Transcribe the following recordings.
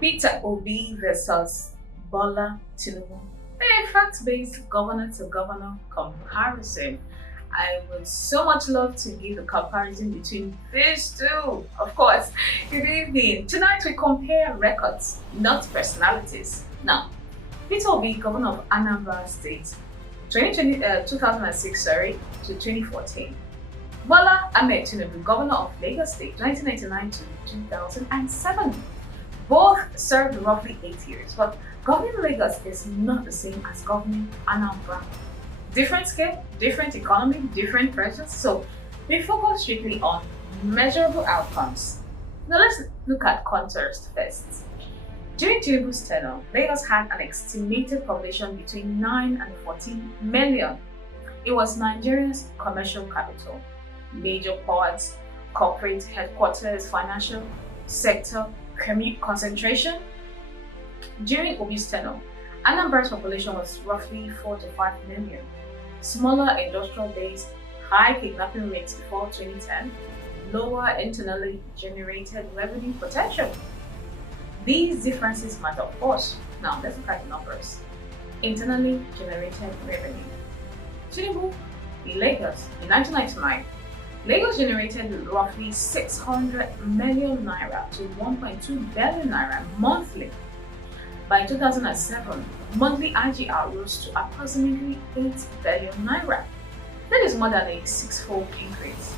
Peter Obi versus Bola Tinubu. A fact-based governor-to-governor comparison. I would so much love to give the comparison between these two. Of course, good evening. Tonight we compare records, not personalities. Now, Peter Obi, governor of Anambra State, 2006 to 2014. Bola Ahmed Tinubu, governor of Lagos State, 1999 to 2007. Both served roughly 8 years, but governing Lagos is not the same as governing Anambra. Different scale, different economy, different pressures. So we focus strictly on measurable outcomes. Now let's look at contrast first. During Tinubu's tenure, Lagos had an estimated population between 9 and 14 million. It was Nigeria's commercial capital, major ports, corporate headquarters, financial sector, commute concentration. During Obi's tenure, Anambra's population was roughly 4 to 5 million. Smaller industrial base, high kidnapping rates before 2010, lower internally generated revenue potential. These differences matter, of course. Now let's look at the numbers. Internally generated revenue. Tinubu in Lagos in 1999, Lagos generated roughly 600 million naira to 1.2 billion naira monthly. By 2007, monthly IGR rose to approximately 8 billion naira. That is more than a six-fold increase.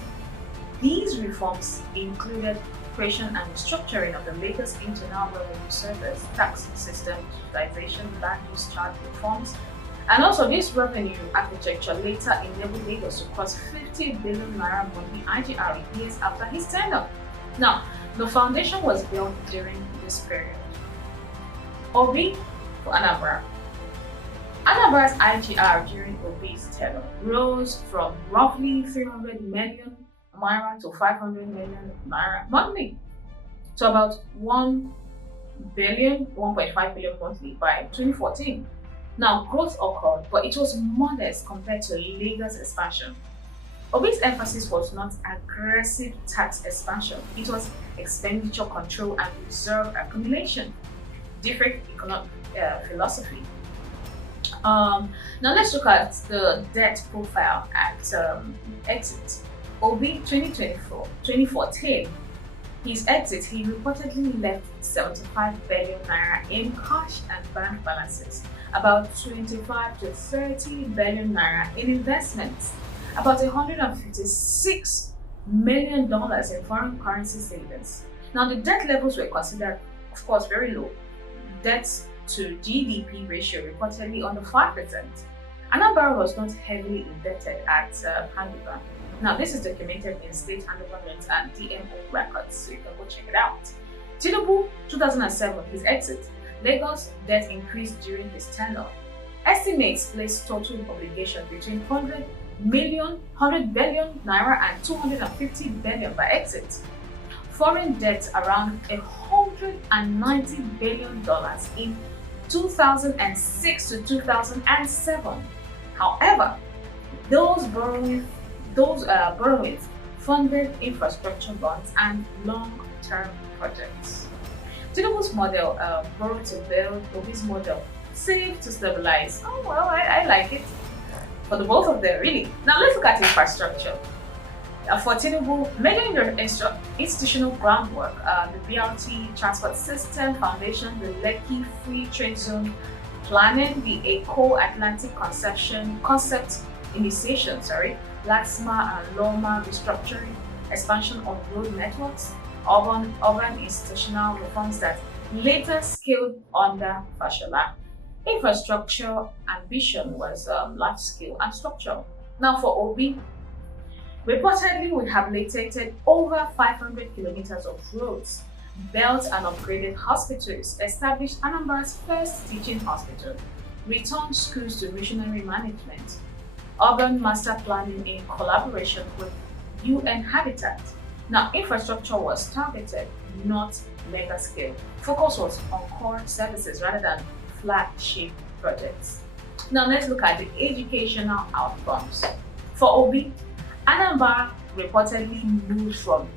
These reforms included creation and restructuring of the Lagos Internal Revenue Service, tax system digitization, land use charge reforms, and also this revenue architecture later enabled Lagos to cross 50 billion naira monthly IGR years after his tenure. Now, the foundation was built during this period. Obi for Anambra. Anambra's IGR during Obi's tenure rose from roughly 300 million naira to 500 million naira monthly to about 1 billion, 1.5 billion monthly by 2014. Now, growth occurred, but it was modest compared to Lagos expansion. Obi's emphasis was not aggressive tax expansion, it was expenditure control and reserve accumulation. Different economic philosophy. Now let's look at the debt profile at exit. Obi 2014, his exit, he reportedly left 75 billion naira in cash and bank balances, about 25 to 30 billion naira in investments, about $156 million in foreign currency savings. Now the debt levels were considered, of course, very low. Debt to GDP ratio reportedly under 5%. Anambra was not heavily indebted at Handiba. Now, this is documented in state handovers and DMO records, so you can go check it out. Tinubu, 2007, his exit. Lagos debt increased during his tenure. Estimates place total obligation between 100 billion naira and 250 billion by exit. Foreign debt around $190 billion in 2006 to 2007. However, those borrowings funded infrastructure bonds and long-term projects. Tinubu's model, borrow to build, Obi's model, save to stabilize. Oh well, I like it. For the both of them, really. Now let's look at infrastructure. For Tinubu, major institutional groundwork, the BRT transport system foundation, the Lekki Free Trade Zone planning, the Eco-Atlantic concept initiation, LAXMA and LOMA restructuring, expansion of road networks, urban institutional reforms that later scaled under Fashola. Infrastructure ambition was large scale and structural. Now for Obi, reportedly rehabilitated over 500 kilometers of roads, built and upgraded hospitals, established Anambra's first teaching hospital, returned schools to missionary management, urban master planning in collaboration with UN Habitat. Now, infrastructure was targeted, not mega scale. Focus was on core services rather than flagship projects. Now, let's look at the educational outcomes. For Obi, Anambra reportedly moved from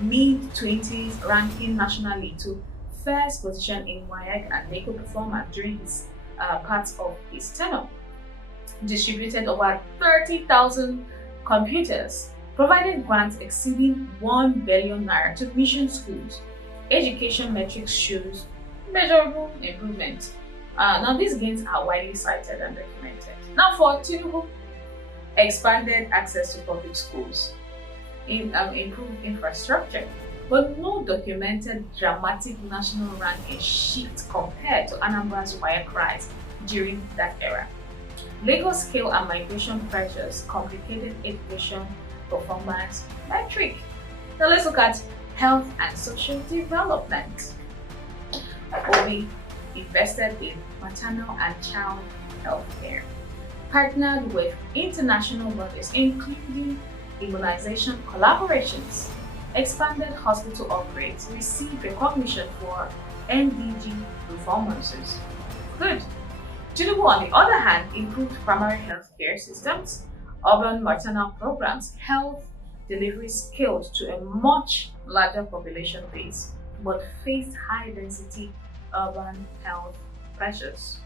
mid-20s ranking nationally to first position in WAEC and NECO performance during his parts of his tenure. Distributed over 30,000 computers, provided grants exceeding 1 billion naira to mission schools. Education metrics shows measurable improvement. Now these gains are widely cited and documented. Now for Tinubu, expanded access to public schools, improved infrastructure, but no documented dramatic national ranking shift compared to Anambra's WAEC rise during that era. Lagos scale and migration pressures complicated education performance metric. Now let's look at health and social development. Obi invested in maternal and child health care, partnered with international bodies including immunization collaborations, expanded hospital upgrades, received recognition for NDG performances. Good. Tinubu, on the other hand, improved primary health care systems, urban maternal programs, health delivery scaled to a much larger population base, but faced high-density urban health pressures.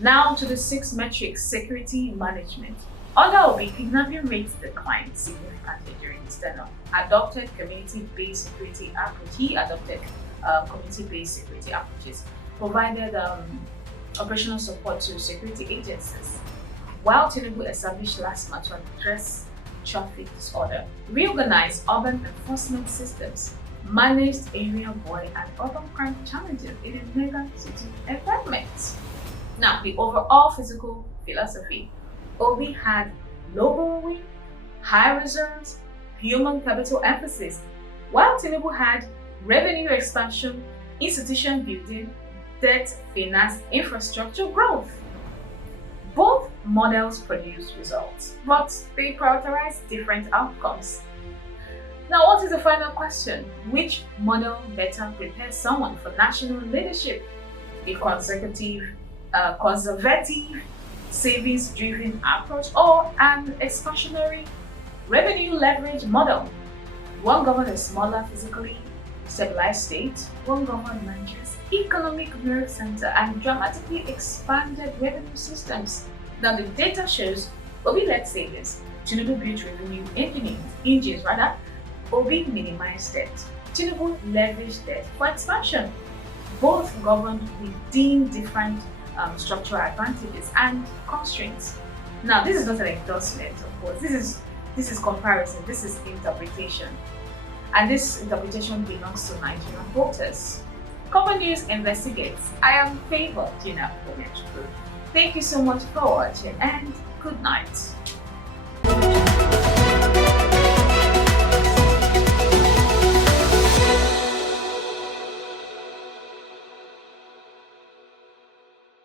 Now to the 6 metrics: security management. Under Obi, kidnapping rates declined significantly during his tenure. Adopted community-based security approach. He adopted community-based security approaches, provided operational support to security agencies, while Tinubu established last month to address traffic disorder, reorganized urban enforcement systems, managed area boy and urban crime challenges in a mega city environment. Now, the overall physical philosophy: Obi had low borrowing, high reserves, human capital emphasis, while Tinubu had revenue expansion, institution building, debt finance, infrastructure growth. Both models produce results, but they prioritize different outcomes. Now, what is the final question? Which model better prepares someone for national leadership? A conservative, savings-driven approach, or an expansionary, revenue leverage model? One governed a smaller, physically stabilized state, one governed Nigeria's economic nerve center and dramatically expanded revenue systems. Now the data shows Obi led savings, Tinubu built revenue engines. Obi minimized debt, Tinubu leveraged debt for expansion. Both governed within different structural advantages and constraints. Now this is not an endorsement, of course. This is comparison, this is interpretation. And this interpretation belongs to Nigerian voters. CORPERNEWS investigates. I am favored, Gina. Thank you so much for watching and good night.